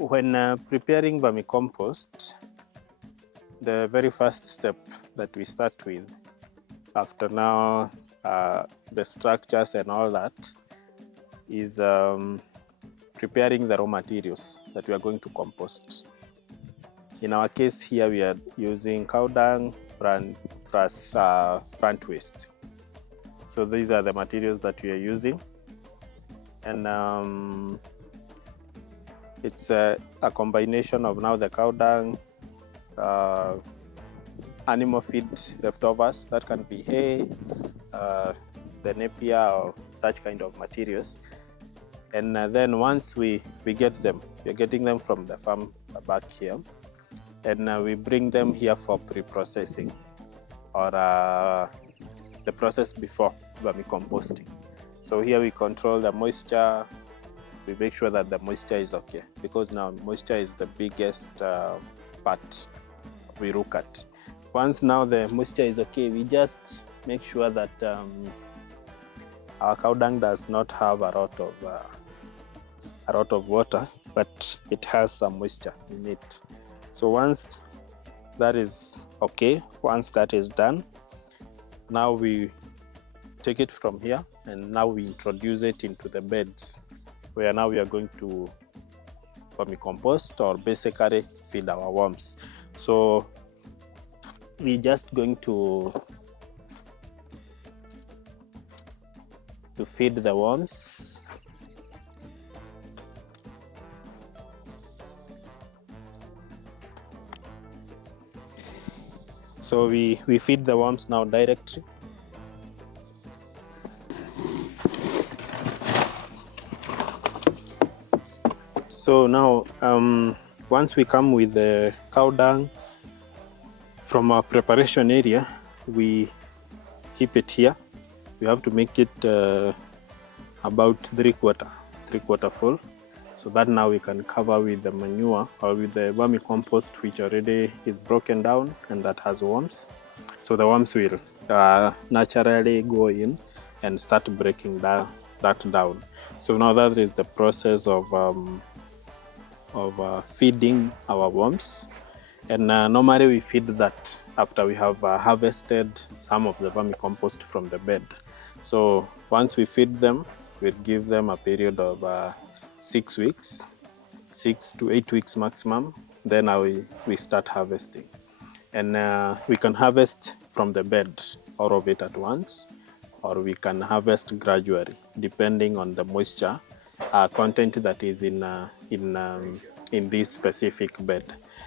When preparing vermicompost, the very first step that we start with, after now the structures and all that, is preparing the raw materials that we are going to compost. In our case here, we are using cow dung plus plant waste. So these are the materials that we are using. And it's a combination of now the cow dung, animal feed leftovers, that can be hay, the napier or such kind of materials. And then once we get them, we're getting them from the farm back here, and we bring them here for pre-processing or the process before vermicomposting. So here we control the moisture. We make sure that the moisture is okay, because now moisture is the biggest part we look at. Once now the moisture is okay, we just make sure that our cow dung does not have a lot of water, but it has some moisture in it. So once that is okay, once that is done, now we take it from here and now we introduce it into the beds, where now we are going to vermicompost or basically feed our worms. So we're just going to feed the worms. So we feed the worms now directly. So now once we come with the cow dung from our preparation area, we keep it here. We have to make it about three quarter full, so that now we can cover with the manure or with the vermicompost, which already is broken down and that has worms. So the worms will naturally go in and start breaking that down. So now that is the process of feeding our worms. And normally we feed that after we have harvested some of the vermicompost from the bed. So once we feed them, we'll give them a period of 6 weeks, 6 to 8 weeks maximum. Then we start harvesting. And we can harvest from the bed, all of it at once, or we can harvest gradually, depending on the moisture content that is in this specific bed.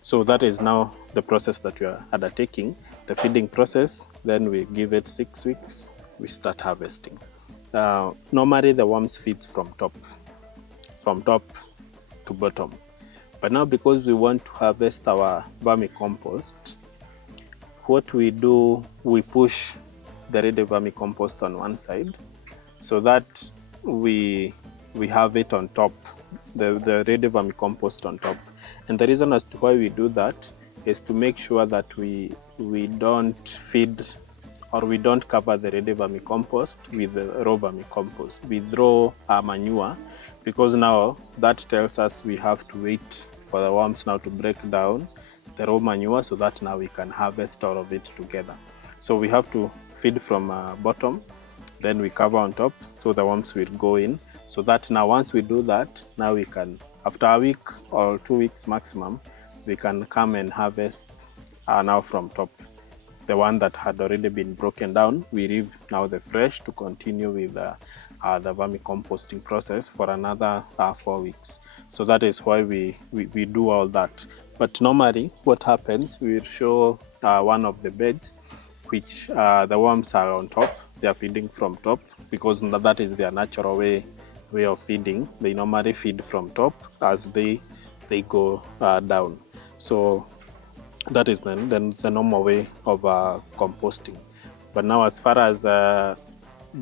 So that is now the process that we are undertaking, the feeding process. Then we give it 6 weeks, we start harvesting. Normally the worms feed from top to bottom. But now, because we want to harvest our vermicompost, what we do, we push the ready vermicompost on one side, so that we have it on top, the ready vermicompost on top. And the reason as to why we do that is to make sure that we don't feed or we don't cover the ready vermicompost with the raw vermicompost, with raw manure, because now that tells us we have to wait for the worms now to break down the raw manure, so that now we can harvest all of it together. So we have to feed from bottom, then we cover on top, so the worms will go in. So that now once we do that, now we can, after a week or 2 weeks maximum, we can come and harvest now from top. The one that had already been broken down, we leave now the fresh to continue with the vermicomposting process for another 4 weeks. So that is why we do all that. But normally what happens, we will show one of the beds which the worms are on top. They are feeding from top because that is their natural way of feeding. They normally feed from top as they go down. So That is the normal way of composting. But now, as far as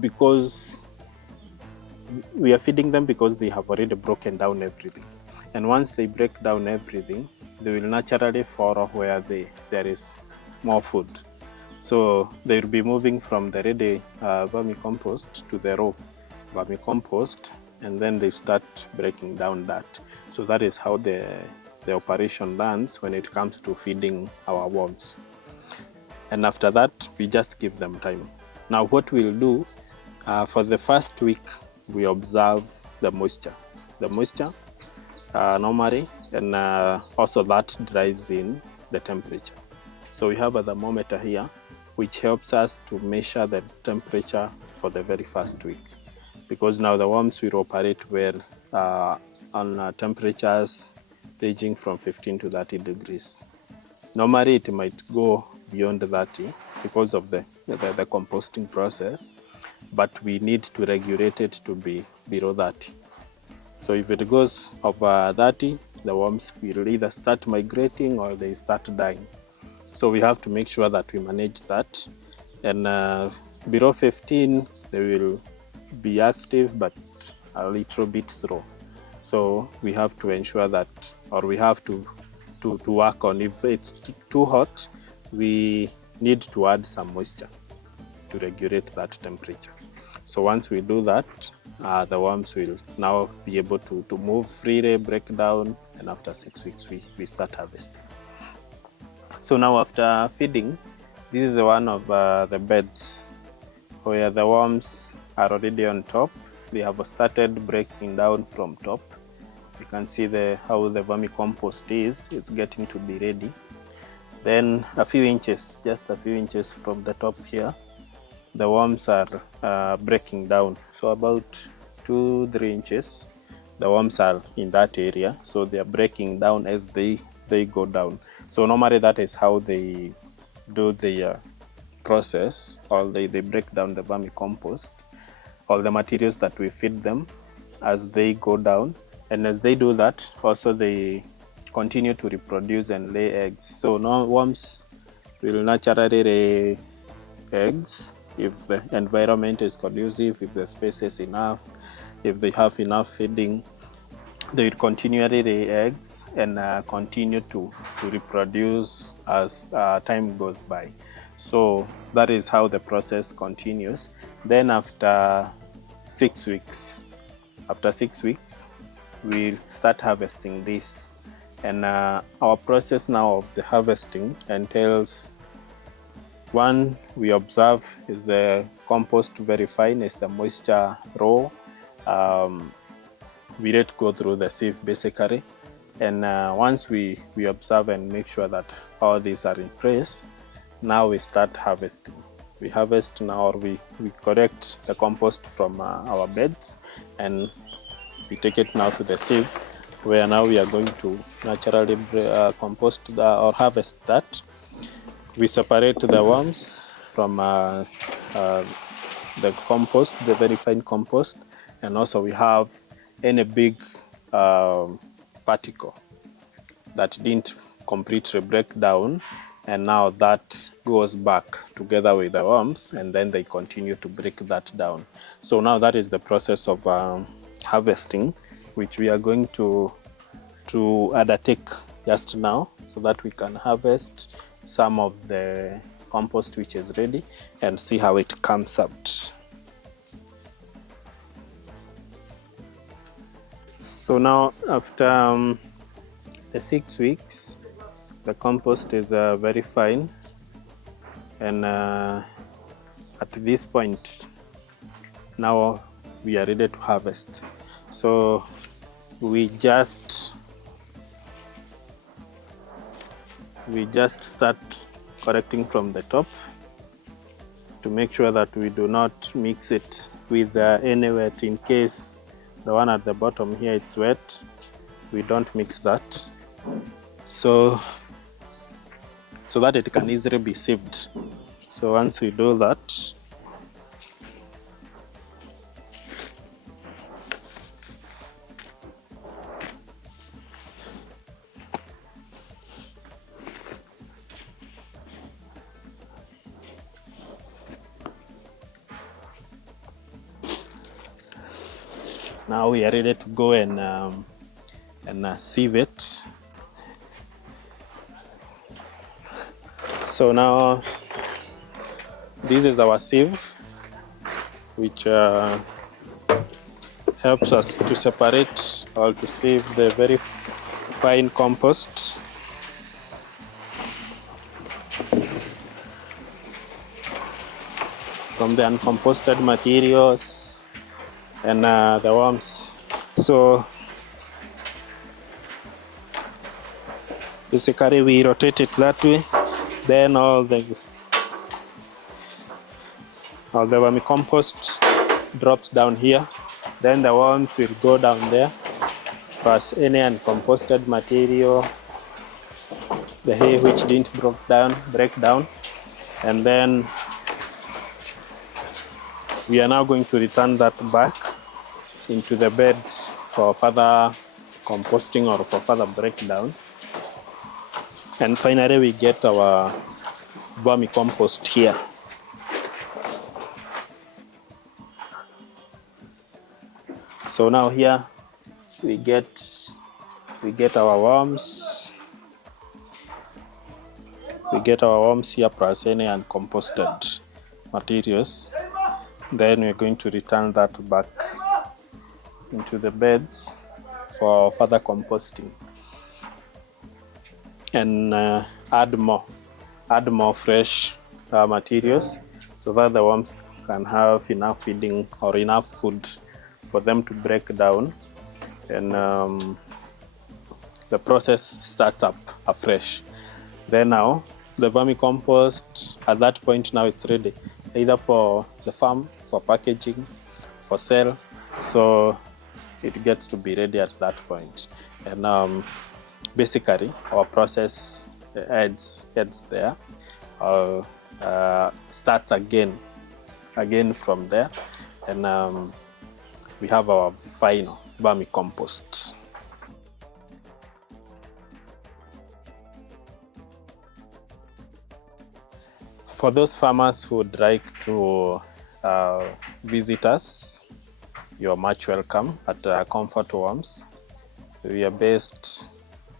because we are feeding them, because they have already broken down everything, and once they break down everything, they will naturally follow where there is more food. So they will be moving from the ready vermicompost to the raw vermicompost, and then they start breaking down that. So that is how the operation runs when it comes to feeding our worms. And after that, we just give them time. Now, what we'll do for the first week, we observe the moisture. The moisture normally, and also that drives in the temperature. So we have a thermometer here, which helps us to measure the temperature for the very first week, because now the worms will operate well on temperatures ranging from 15 to 30 degrees. Normally it might go beyond 30 because of the composting process, but we need to regulate it to be below 30. So if it goes over 30, the worms will either start migrating or they start dying. So we have to make sure that we manage that. And below 15, they will be active, but a little bit slow. So we have to ensure that, or we have to work on, if it's too hot, we need to add some moisture to regulate that temperature. So once we do that, the worms will now be able to move freely, break down, and after 6 weeks, we start harvesting. So now after feeding, this is one of the beds where the worms are already on top. They have started breaking down from top. You can see how the vermicompost is. It's getting to be ready. Then a few inches, just a few inches from the top here, the worms are breaking down. So about 2-3 inches, the worms are in that area. So they are breaking down as they go down. So normally that is how they do the process, or they break down the vermicompost, all the materials that we feed them as they go down. And as they do that, also they continue to reproduce and lay eggs. So now worms will naturally lay eggs if the environment is conducive, if the space is enough, if they have enough feeding. They will continually lay eggs and continue to reproduce as time goes by. So that is how the process continues. Then after 6 weeks, we'll start harvesting this. And our process now of the harvesting entails, one, we observe, is the compost very fine, is the moisture raw? We let go through the sieve basically, and once we observe and make sure that all these are in place, now we start harvesting. We harvest now, or we collect the compost from our beds, and we take it now to the sieve, where now we are going to naturally compost or harvest that. We separate the worms from the compost, the very fine compost, and also we have any big particle that didn't completely break down, and now that goes back together with the worms, and then they continue to break that down. So now that is the process of harvesting, which we are going to undertake just now, so that we can harvest some of the compost which is ready and see how it comes out. So now after the 6 weeks, the compost is very fine, and at this point now we are ready to harvest. So we just start collecting from the top to make sure that we do not mix it with any wet. In case the one at the bottom here it's wet, we don't mix that, so that it can easily be sieved. So once we do that, Now we are ready to go and sieve it. So now this is our sieve, which helps us to separate or to sieve the very fine compost from the uncomposted materials and the worms. So basically we rotate it that way, then all the vermicompost drops down here, then the worms will go down there, plus any uncomposted material, the hay which didn't break down, and then we are now going to return that back into the beds for further composting or for further breakdown. And finally we get our vermicompost here. So now here we get our worms. We get our worms here plus any uncomposted materials. Then we're going to return that back into the beds for further composting and add more fresh materials so that the worms can have enough feeding or enough food for them to break down, and the process starts up afresh. Then now the vermicompost at that point now it's ready either for the farm, for packaging, for sale. So it gets to be ready at that point. And basically our process ends there, starts again from there, and we have our final vermicompost. For those farmers who would like to visit us, you're much welcome at Comfort Worms. We are based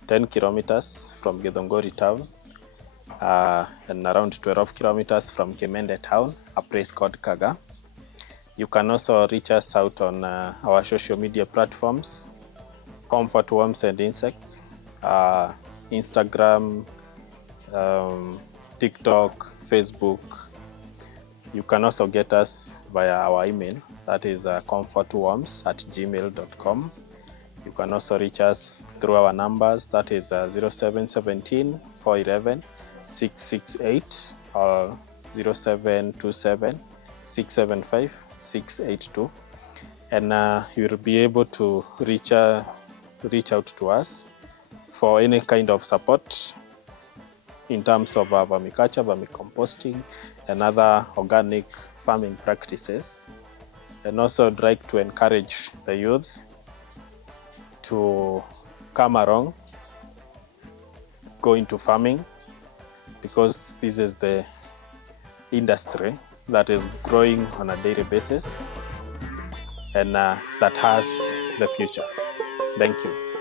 10 kilometers from Githongori town and around 12 kilometers from Kimende town, a place called Kaga. You can also reach us out on our social media platforms, Comfort Worms and Insects, Instagram, TikTok, Facebook. You can also get us via our email, that is comfortworms@gmail.com. You can also reach us through our numbers, that is 0717 411 668 or 0727 675 682, and you will be able to reach out to us for any kind of support in terms of vermiculture, vermicomposting, and other organic farming practices. And also I'd like to encourage the youth to come along, go into farming, because this is the industry that is growing on a daily basis and that has the future. Thank you.